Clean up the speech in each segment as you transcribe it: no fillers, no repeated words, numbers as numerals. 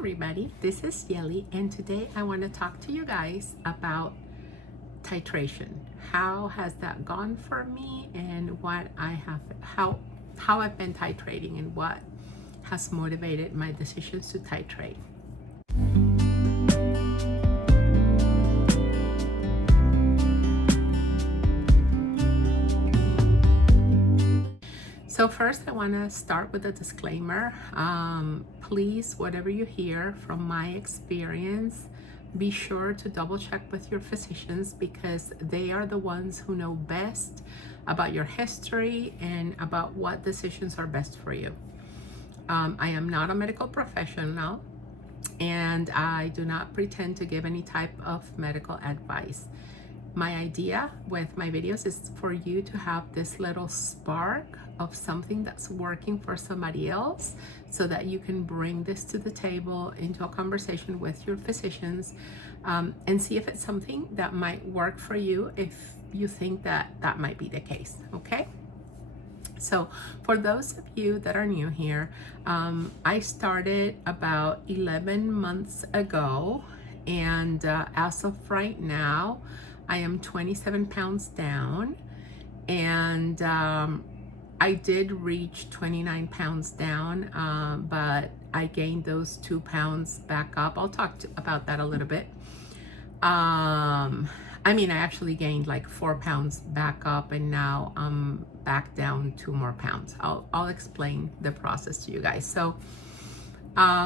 everybody, this is Yeli, and today I want to talk to you guys about titration. How has that gone for me, and how I've been titrating, and what has motivated my decisions to titrate. So first, I want to start with a disclaimer. Please, whatever you hear from my experience, be sure to double check with your physicians, because they are the ones who know best about your history and about what decisions are best for you. I am not a medical professional, and I do not pretend to give any type of medical advice. My idea with my videos is for you to have this little spark of something that's working for somebody else, so that you can bring this to the table into a conversation with your physicians, and see if it's something that might work for you, if you think that that might be the case. Okay, so for those of you that are new here, I started about 11 months ago, and as of right now I am 27 pounds down, and I did reach 29 pounds down, but I gained those 2 pounds back up. I'll talk about that a little bit. I actually gained like 4 pounds back up, and now I'm back down 2 more pounds. I'll explain the process to you guys. So I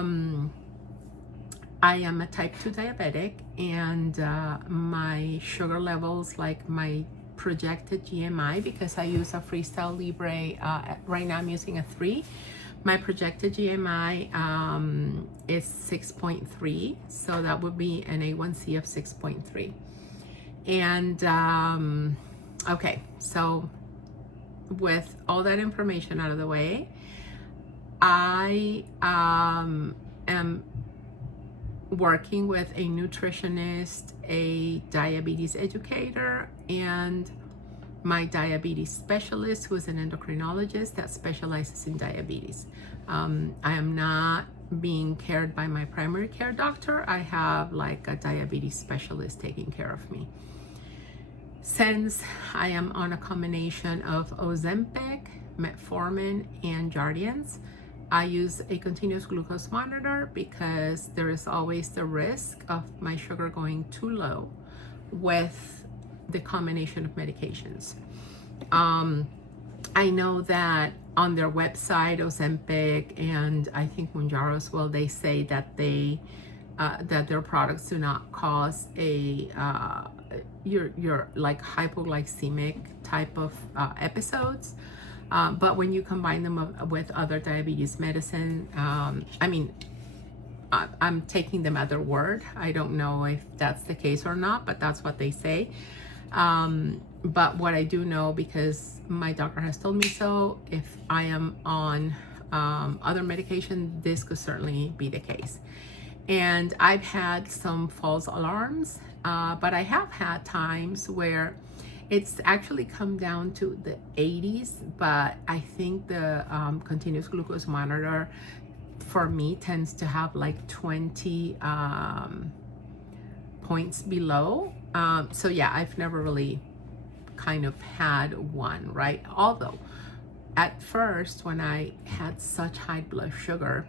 am a type 2 diabetic, and my sugar levels, like my projected GMI, because I use a Freestyle Libre, right now I'm using a 3. My projected GMI is 6.3, so that would be an A1C of 6.3. And okay, so with all that information out of the way, I am working with a nutritionist, a diabetes educator, and my diabetes specialist, who is an endocrinologist that specializes in diabetes. I am not being cared by my primary care doctor. I have like a diabetes specialist taking care of me. Since I am on a combination of Ozempic, metformin, and Jardiance, I use a continuous glucose monitor, because there is always the risk of my sugar going too low with the combination of medications. I know that on their website, Ozempic and I think Mounjaro as well, they say that that their products do not cause a your like hypoglycemic type of episodes. But when you combine them with other diabetes medicine, I'm taking them at their word. I don't know if that's the case or not, but that's what they say. But what I do know, because my doctor has told me so, if I am on other medication, this could certainly be the case. And I've had some false alarms, but I have had times where it's actually come down to the 80s, but I think the continuous glucose monitor for me tends to have like 20 points below. So yeah, I've never really kind of had one, right? Although at first, when I had such high blood sugar,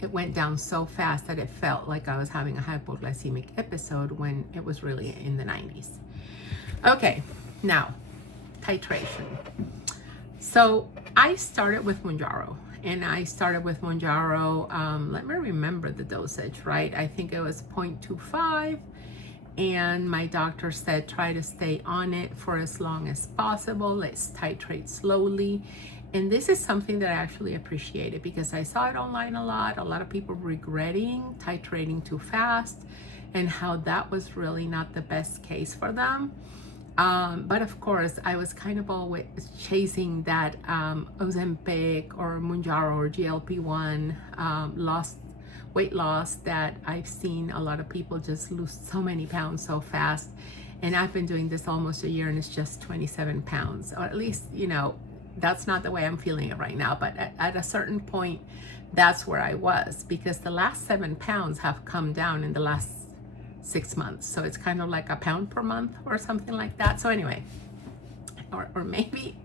it went down so fast that it felt like I was having a hypoglycemic episode, when it was really in the 90s. Okay, now titration. So I started with Mounjaro, and I started with Mounjaro, let me remember the dosage, right? I think it was 0.25, and my doctor said try to stay on it for as long as possible. Let's titrate slowly. And this is something that I actually appreciated, because I saw it online a lot of people regretting titrating too fast, and how that was really not the best case for them. But of course, I was kind of always chasing that Ozempic or Mounjaro or GLP-1 weight loss that I've seen a lot of people just lose so many pounds so fast. And I've been doing this almost a year, and it's just 27 pounds, or at least, that's not the way I'm feeling it right now, but at a certain point, that's where I was, because the last 7 pounds have come down in the last 6 months. So it's kind of like a pound per month or something like that. So anyway, or maybe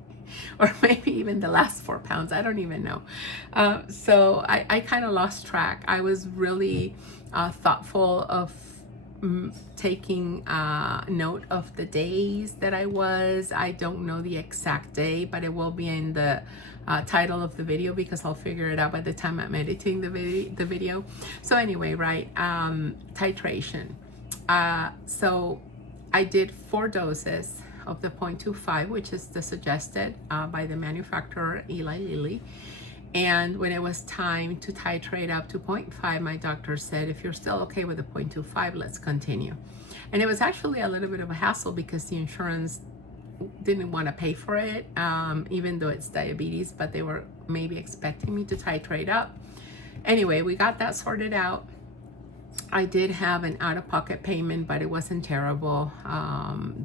even the last 4 pounds, I don't even know. So I kind of lost track. I was really thoughtful of taking note of the days that I don't know the exact day, but it will be in the title of the video, because I'll figure it out by the time I'm editing the video. So anyway, right, titration. So I did 4 doses of the 0.25, which is the suggested by the manufacturer, Eli Lilly. And when it was time to titrate up to 0.5, my doctor said, if you're still okay with the 0.25, let's continue. And it was actually a little bit of a hassle, because the insurance didn't want to pay for it, even though it's diabetes, but they were maybe expecting me to titrate up. Anyway, we got that sorted out. I did have an out-of-pocket payment, but it wasn't terrible.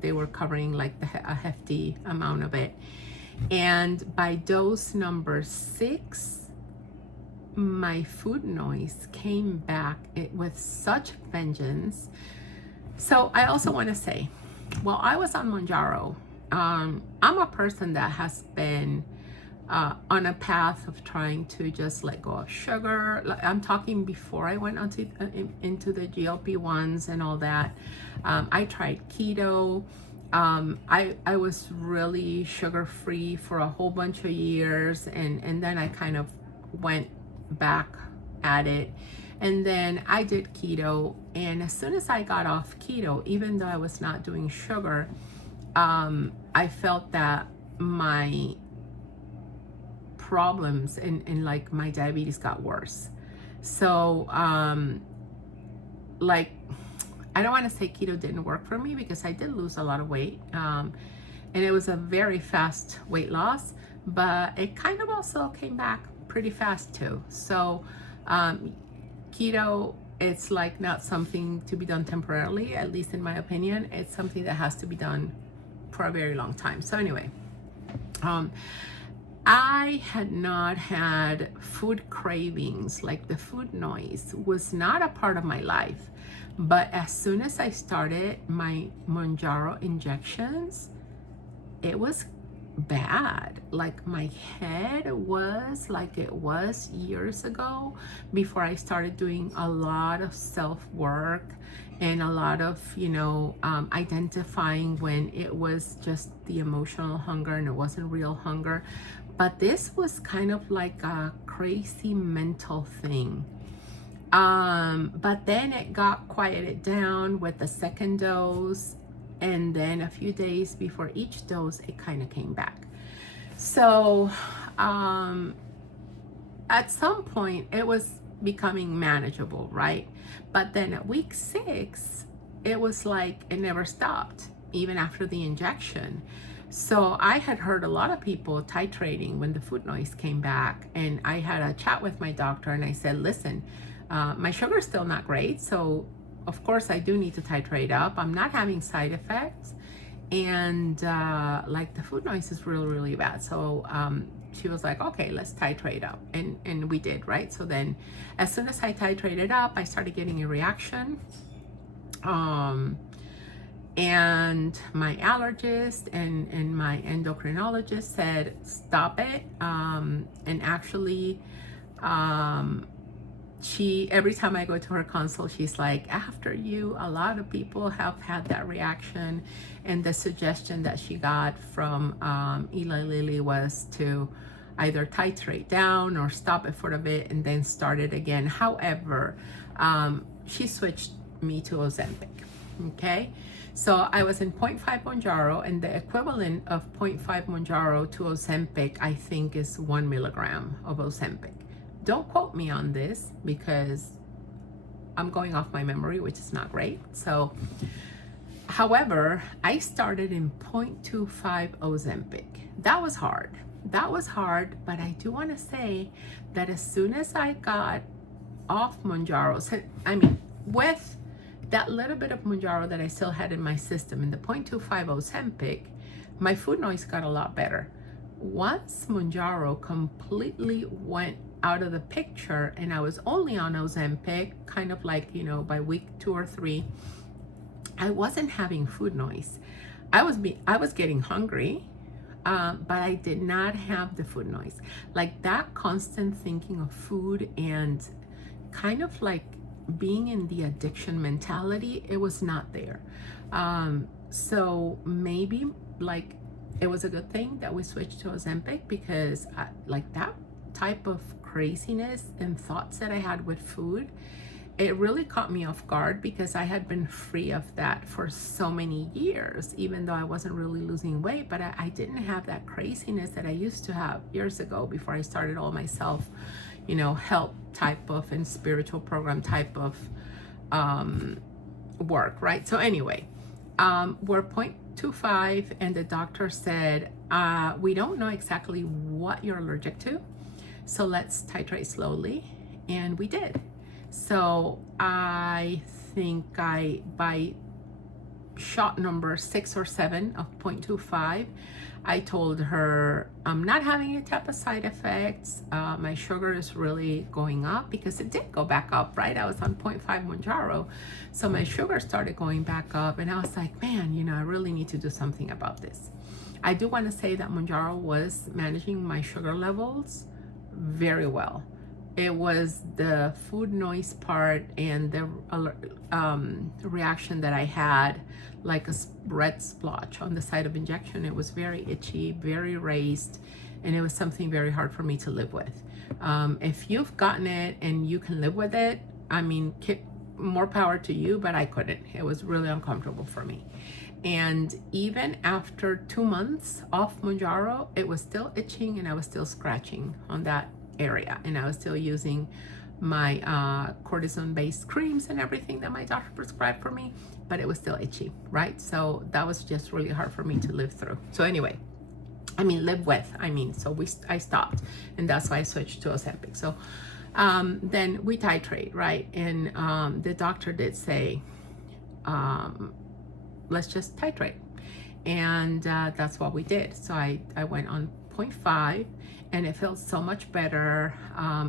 They were covering like a hefty amount of it. And by dose number 6, my food noise came back with such vengeance. So I also want to say, while I was on Mounjaro, I'm a person that has been on a path of trying to just let go of sugar. I'm talking before I went into the GLP-1s and all that. I tried keto. I was really sugar-free for a whole bunch of years, and then I kind of went back at it. And then I did keto, and as soon as I got off keto, even though I was not doing sugar, I felt that my problems in like my diabetes got worse. So like, I don't want to say keto didn't work for me, because I did lose a lot of weight, and it was a very fast weight loss, but it kind of also came back pretty fast too. So keto, it's like not something to be done temporarily, at least in my opinion. It's something that has to be done for a very long time. So anyway, I had not had food cravings. Like, the food noise was not a part of my life. But as soon as I started my Mounjaro injections, it was bad. Like, my head was like it was years ago, before I started doing a lot of self-work and a lot of, identifying when it was just the emotional hunger and it wasn't real hunger. But this was kind of like a crazy mental thing. But then it got quieted down with the second dose, and then a few days before each dose, it kind of came back. So at some point, it was becoming manageable, right? But then at week 6, it was like it never stopped, even after the injection. So I had heard a lot of people titrating when the food noise came back, and I had a chat with my doctor, and I said, listen, my sugar is still not great, so of course I do need to titrate up. I'm not having side effects, and like, the food noise is really, really bad. So she was like, okay, let's titrate up, and we did, right? So then as soon as I titrated up, I started getting a reaction. And my allergist and my endocrinologist said, stop it. And actually, every time I go to her consult, she's like, after you, a lot of people have had that reaction. And the suggestion that she got from Eli Lilly was to either titrate down or stop it for a bit and then start it again. However, she switched me to Ozempic. Okay, so I was in 0.5 Mounjaro, and the equivalent of 0.5 Mounjaro to Ozempic, I think, is 1 milligram of Ozempic. Don't quote me on this, because I'm going off my memory, which is not great. So, however, I started in 0.25 Ozempic. That was hard. But I do want to say that as soon as I got off Mounjaro, with that little bit of Mounjaro that I still had in my system, in the 0.25 Ozempic, my food noise got a lot better. once Mounjaro completely went out of the picture and I was only on Ozempic, kind of like, you know, by week 2 or 3, I wasn't having food noise. I was getting hungry, but I did not have the food noise. Like that constant thinking of food and kind of like being in the addiction mentality, it was not there. So maybe like it was a good thing that we switched to Ozempic, because like that type of craziness and thoughts that I had with food, it really caught me off guard, because I had been free of that for so many years, even though I wasn't really losing weight, but I didn't have that craziness that I used to have years ago before I started all my self, you know, health type of and spiritual program type of work, right? So anyway, we're 0.25 and the doctor said, we don't know exactly what you're allergic to, so let's titrate slowly. And we did. So I think by shot number 6 or 7 of 0.25, I told her I'm not having any type of side effects. My sugar is really going up, because it did go back up, right? I was on 0.5 Mounjaro. So my sugar started going back up, and I was like, man, you know, I really need to do something about this. I do want to say that Mounjaro was managing my sugar levels very well. It was the food noise part and the reaction that I had, like a red splotch on the site of injection. It was very itchy, very raised, and it was something very hard for me to live with. If you've gotten it and you can live with it, I mean, more power to you, but I couldn't. It was really uncomfortable for me. And even after 2 months off Mounjaro, it was still itching and I was still scratching on that area, and I was still using my cortisone-based creams and everything that my doctor prescribed for me, but it was still itchy, right? So that was just really hard for me to live through. So anyway, I mean, live with, so I stopped, and that's why I switched to Ozempic. So then we titrate, right? And the doctor did say, let's just titrate. And that's what we did. So I went on 0.5, and it felt so much better.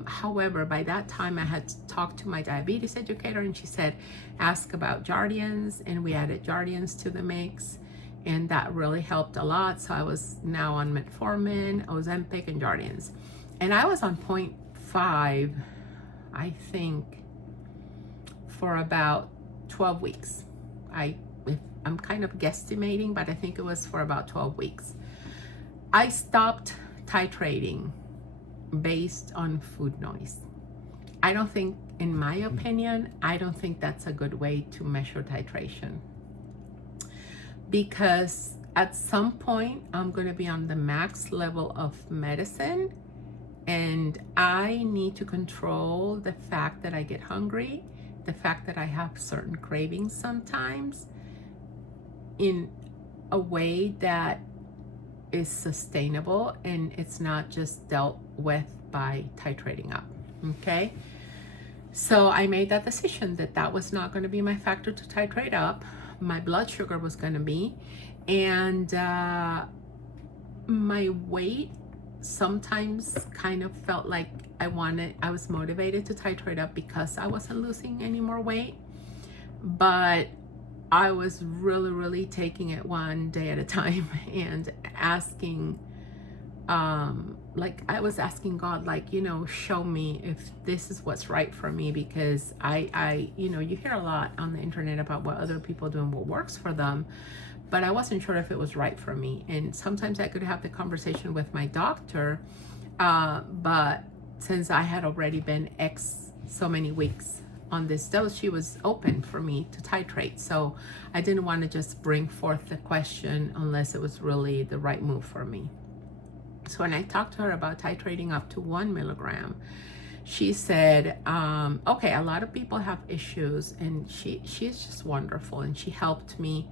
However, by that time I had talked to my diabetes educator, and she said, ask about Jardians, and we added Jardians to the mix, and that really helped a lot. So I was now on metformin, Ozempic, and Jardians. And I was on 0.5, I think, for about 12 weeks. I'm kind of guesstimating, but I think it was for about 12 weeks. I stopped titrating based on food noise. I don't think, in my opinion, I don't think that's a good way to measure titration, because at some point I'm going to be on the max level of medicine, and I need to control the fact that I get hungry, the fact that I have certain cravings sometimes, in a way that is sustainable, and it's not just dealt with by titrating up. Okay, so I made that decision that that was not going to be my factor to titrate up. My blood sugar was going to be, and my weight sometimes kind of felt like I was motivated to titrate up because I wasn't losing any more weight, but I was really taking it one day at a time and asking, like I was asking God, like, you know, show me if this is what's right for me, because I you know, you hear a lot on the internet about what other people do and what works for them, but I wasn't sure if it was right for me. And sometimes I could have the conversation with my doctor, but since I had already been so many weeks on this dose, she was open for me to titrate. So I didn't want to just bring forth the question unless it was really the right move for me. So when I talked to her about titrating up to 1 milligram, she said, okay, a lot of people have issues, and she's just wonderful, and she helped me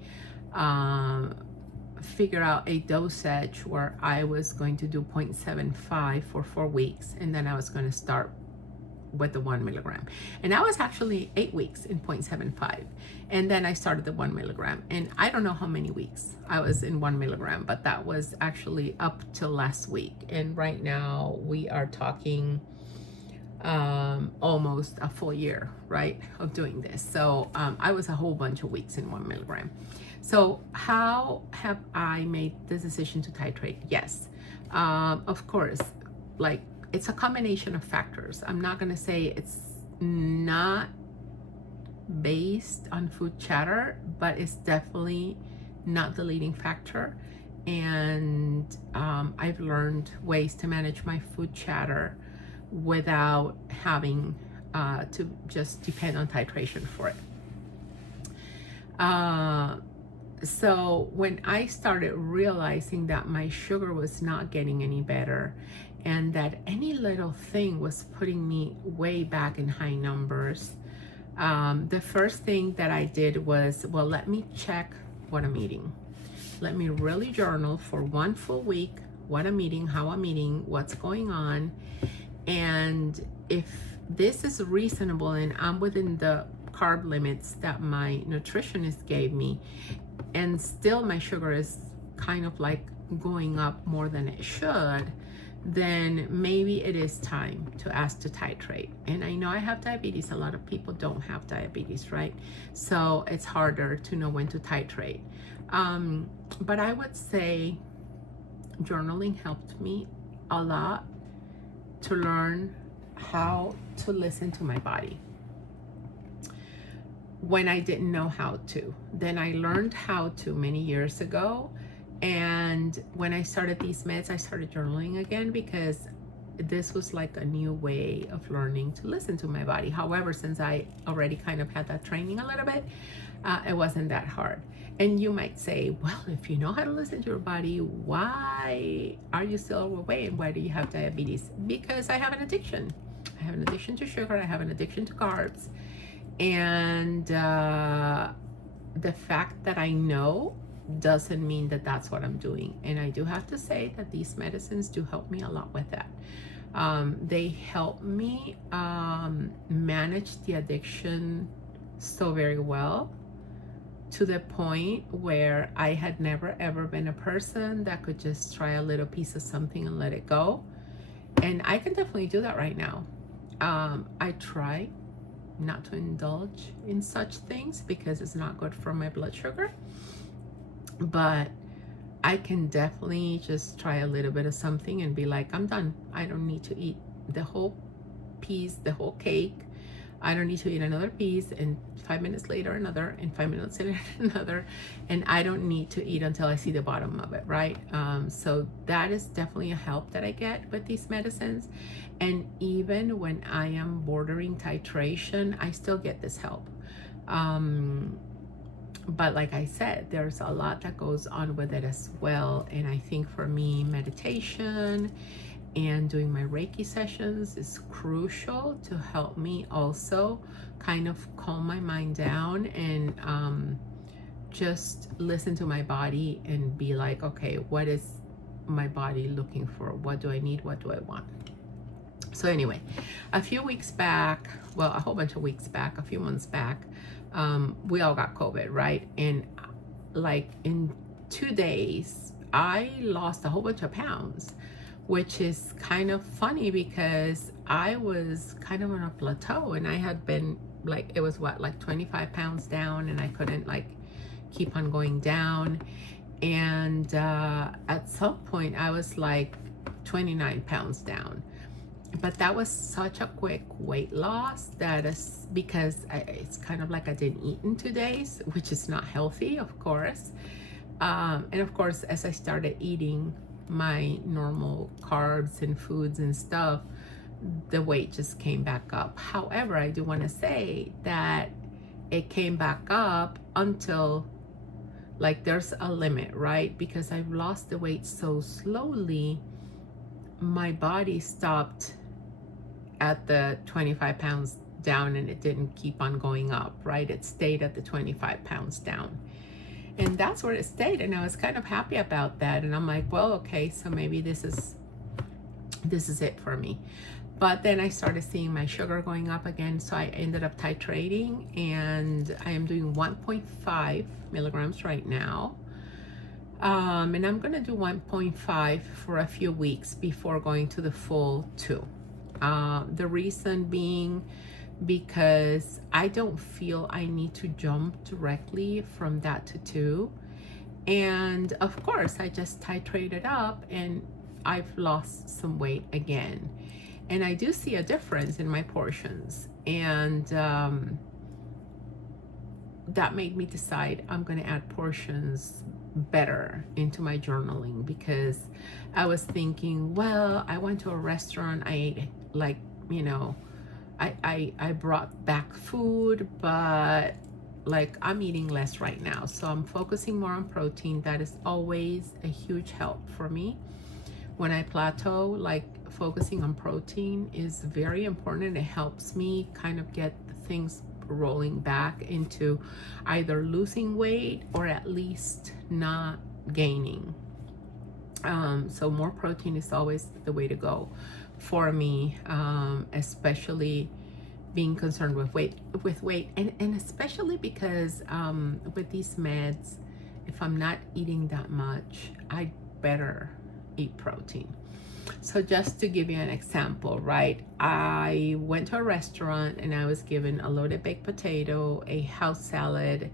figure out a dosage where I was going to do 0.75 for 4 weeks, and then I was going to start with the 1 milligram. And that was actually 8 weeks in 0.75. And then I started the 1 milligram. And I don't know how many weeks I was in 1 milligram, but that was actually up till last week. And right now we are talking almost a full year, right, of doing this. So I was a whole bunch of weeks in 1 milligram. So how have I made the decision to titrate? Yes, of course, like it's a combination of factors. I'm not gonna say it's not based on food chatter, but it's definitely not the leading factor. And I've learned ways to manage my food chatter without having to just depend on titration for it. So when I started realizing that my sugar was not getting any better and that any little thing was putting me way back in high numbers, the first thing that I did was, well, let me check what I'm eating. Let me really journal for 1 full week, what I'm eating, how I'm eating, what's going on. And if this is reasonable and I'm within the carb limits that my nutritionist gave me, and still my sugar is kind of like going up more than it should, then maybe it is time to ask to titrate. And I know I have diabetes. A lot of people don't have diabetes, right? So it's harder to know when to titrate. But I would say journaling helped me a lot to learn how to listen to my body when I didn't know how to. Then I learned how to many years ago. And when I started these meds, I started journaling again because this was like a new way of learning to listen to my body. However, since I already kind of had that training a little bit, it wasn't that hard. And you might say, well, if you know how to listen to your body, why are you still overweight and why do you have diabetes? Because I have an addiction. I have an addiction to sugar. I have an addiction to carbs. And the fact that I know doesn't mean that that's what I'm doing. And I do have to say that these medicines do help me a lot with that. They help me manage the addiction so very well, to the point where I had never ever been a person that could just try a little piece of something and let it go. And I can definitely do that right now. I try not to indulge in such things because it's not good for my blood sugar, but I can definitely just try a little bit of something and be like, I'm done. I don't need to eat the whole piece, the whole cake. I don't need to eat another piece, and 5 minutes later another, and 5 minutes later another, and I don't need to eat until I see the bottom of it, right? So that is definitely a help that I get with these medicines. And even when I am bordering titration, I still get this help. But like I said, there's a lot that goes on with it as well. And I think for me, meditation and doing my Reiki sessions is crucial to help me also kind of calm my mind down and just listen to my body and be like, okay, what is my body looking for? What do I need? What do I want? So anyway, a few weeks back, well, a whole bunch of weeks back, a few months back, we all got COVID, right? And like in 2 days, I lost a whole bunch of pounds, which is kind of funny because I was kind of on a plateau, and I had been like, it was what, like 25 pounds down, and I couldn't like keep on going down. And at some point I was like 29 pounds down. But that was such a quick weight loss that is because it's kind of like I didn't eat in 2 days, which is not healthy, of course. And of course, as I started eating my normal carbs and foods and stuff, the weight just came back up. However, I do want to say that it came back up until like there's a limit, right? Because I've lost the weight so slowly, my body stopped at the 25 pounds down and it didn't keep on going up, right? It stayed at the 25 pounds down. And that's where it stayed. And I was kind of happy about that. And I'm like, well, okay, so maybe this is it for me. But then I started seeing my sugar going up again, so I ended up titrating, and I am doing 1.5 milligrams right now. And I'm gonna do 1.5 for a few weeks before going to the full 2. The reason being because I don't feel I need to jump directly from that to 2. And of course, I just titrated up and I've lost some weight again. And I do see a difference in my portions. And that made me decide I'm going to add portions better into my journaling, because I was thinking, well, I went to a restaurant, I ate like, you know, I brought back food, but like I'm eating less right now. So I'm focusing more on protein. That is always a huge help for me. When I plateau, like focusing on protein is very important, and it helps me kind of get things rolling back into either losing weight or at least not gaining. So more protein is always the way to go for me, especially being concerned with weight, and especially because with these meds, if I'm not eating that much, I better eat protein. So just to give you an example, right? I went to a restaurant and I was given a loaded baked potato, a house salad,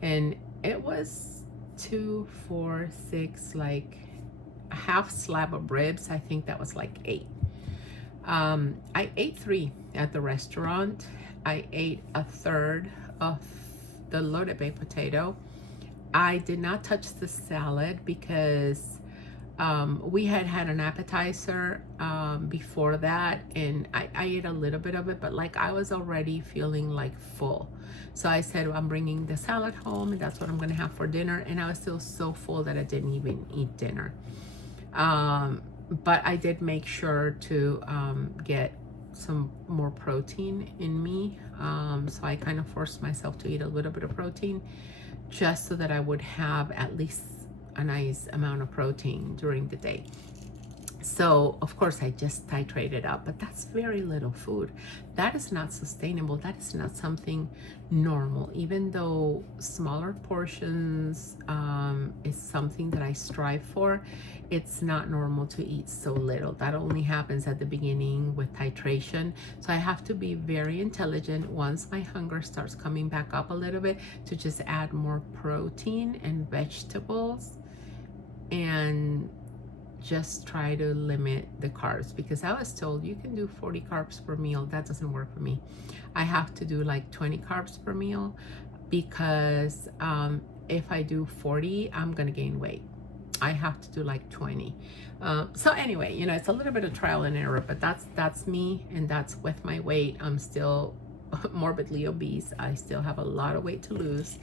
and it was 2, 4, 6, like a half slab of ribs. I think that was like 8. I ate 3 at the restaurant. I ate a third of the loaded baked potato. I did not touch the salad because we had an appetizer before that, and I ate a little bit of it, but like I was already feeling like full. So I said, well, I'm bringing the salad home and that's what I'm gonna have for dinner. And I was still so full that I didn't even eat dinner. But I did make sure to get some more protein in me. So I kind of forced myself to eat a little bit of protein just so that I would have at least a nice amount of protein during the day. So of course I just titrated up, but that's very little food. That is not sustainable. That is not something normal. Even though smaller portions is something that I strive for, it's not normal to eat so little. That only happens at the beginning with titration. So I have to be very intelligent once my hunger starts coming back up a little bit to just add more protein and vegetables, and just try to limit the carbs, because I was told you can do 40 carbs per meal. That doesn't work for me. I have to do like 20 carbs per meal, because if I do 40, I'm gonna gain weight. I have to do like 20. So anyway, you know, it's a little bit of trial and error, but that's me, and that's with my weight. I'm still morbidly obese. I still have a lot of weight to lose.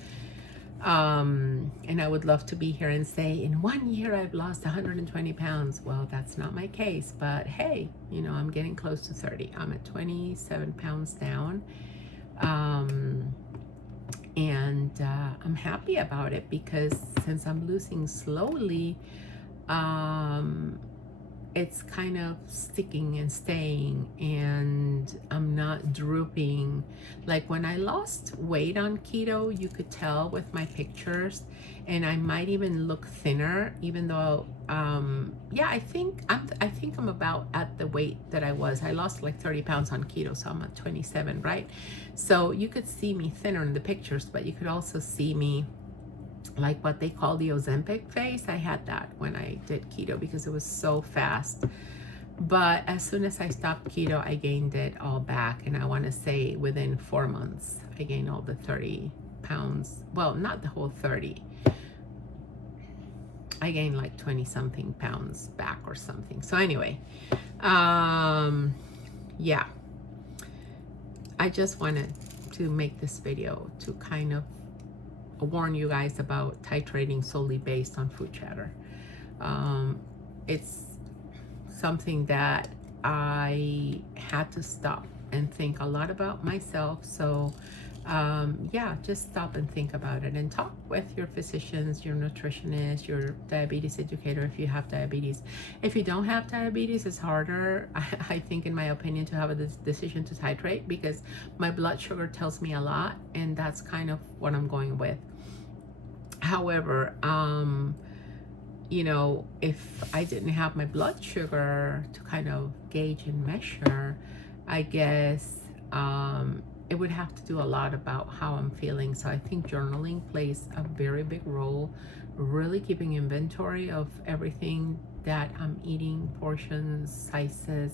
And I would love to be here and say, in 1 year I've lost 120 pounds. Well, that's not my case, but hey, you know, I'm getting close to 30. I'm at 27 pounds down. And I'm happy about it, because since I'm losing slowly, it's kind of sticking and staying, and I'm not drooping. Like when I lost weight on keto, you could tell with my pictures, and I might even look thinner, even though yeah, I think I'm about at the weight that I was. I lost like 30 pounds on keto, so I'm at 27, right? So you could see me thinner in the pictures, but you could also see me like what they call the Ozempic face. I had that when I did keto because it was so fast. But as soon as I stopped keto, I gained it all back. And I want to say within 4 months, I gained all the 30 pounds. Well, not the whole 30. I gained like 20 something pounds back or something. So anyway, yeah, I just wanted to make this video to kind of warn you guys about titrating solely based on food chatter. It's something that I had to stop and think a lot about myself. So yeah, just stop and think about it, and talk with your physicians, your nutritionist, your diabetes educator if you have diabetes. If you don't have diabetes, it's harder, I think, in my opinion, to have a decision to titrate, because my blood sugar tells me a lot, and that's kind of what I'm going with. However, you know, if I didn't have my blood sugar to kind of gauge and measure, I guess it would have to do a lot about how I'm feeling. So I think journaling plays a very big role, really keeping inventory of everything that I'm eating, portions, sizes,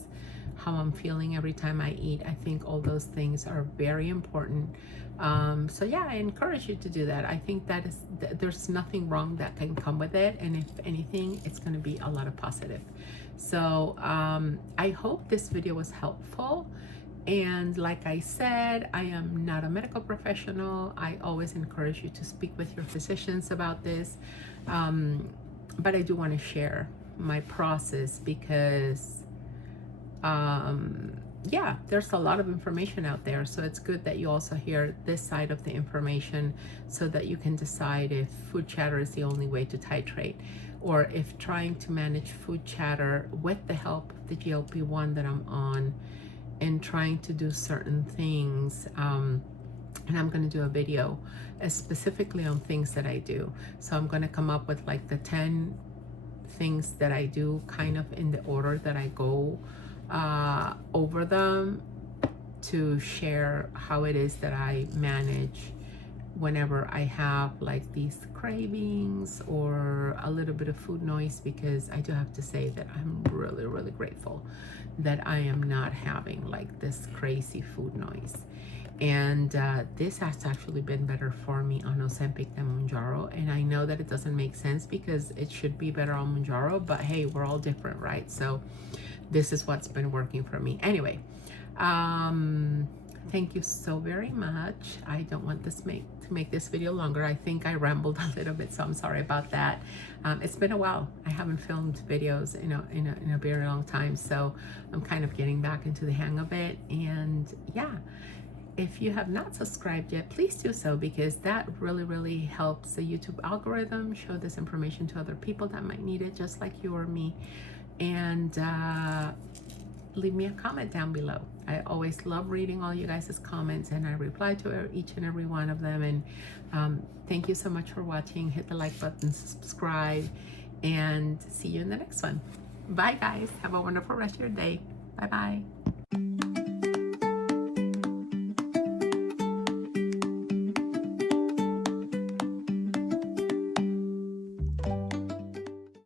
how I'm feeling every time I eat. I think all those things are very important. So yeah, I encourage you to do that. I think that is, there's nothing wrong that can come with it, and if anything, it's going to be a lot of positive. So I hope this video was helpful. And like I said, I am not a medical professional. I always encourage you to speak with your physicians about this. But I do want to share my process, because yeah, there's a lot of information out there. So it's good that you also hear this side of the information, so that you can decide if food chatter is the only way to titrate, or if trying to manage food chatter with the help of the GLP-1 that I'm on, and trying to do certain things, and I'm going to do a video specifically on things that I do. So I'm going to come up with like the 10 things that I do, kind of in the order that I go over them, to share how it is that I manage whenever I have like these cravings or a little bit of food noise, because I do have to say that I'm really, really grateful that I am not having like this crazy food noise. And this has actually been better for me on Ozempic than Mounjaro. And I know that it doesn't make sense, because it should be better on Mounjaro, but hey, we're all different, right? So this is what's been working for me. Anyway, thank you so very much. I don't want this to make this video longer. I think I rambled a little bit, so I'm sorry about that. It's been a while. I haven't filmed videos in a very long time, so I'm kind of getting back into the hang of it. And yeah, if you have not subscribed yet, please do so, because that really, really helps the YouTube algorithm show this information to other people that might need it, just like you or me. And leave me a comment down below. I always love reading all you guys' comments, and I reply to each and every one of them. And thank you so much for watching. Hit the like button, subscribe, and see you in the next one. Bye guys. Have a wonderful rest of your day. Bye bye.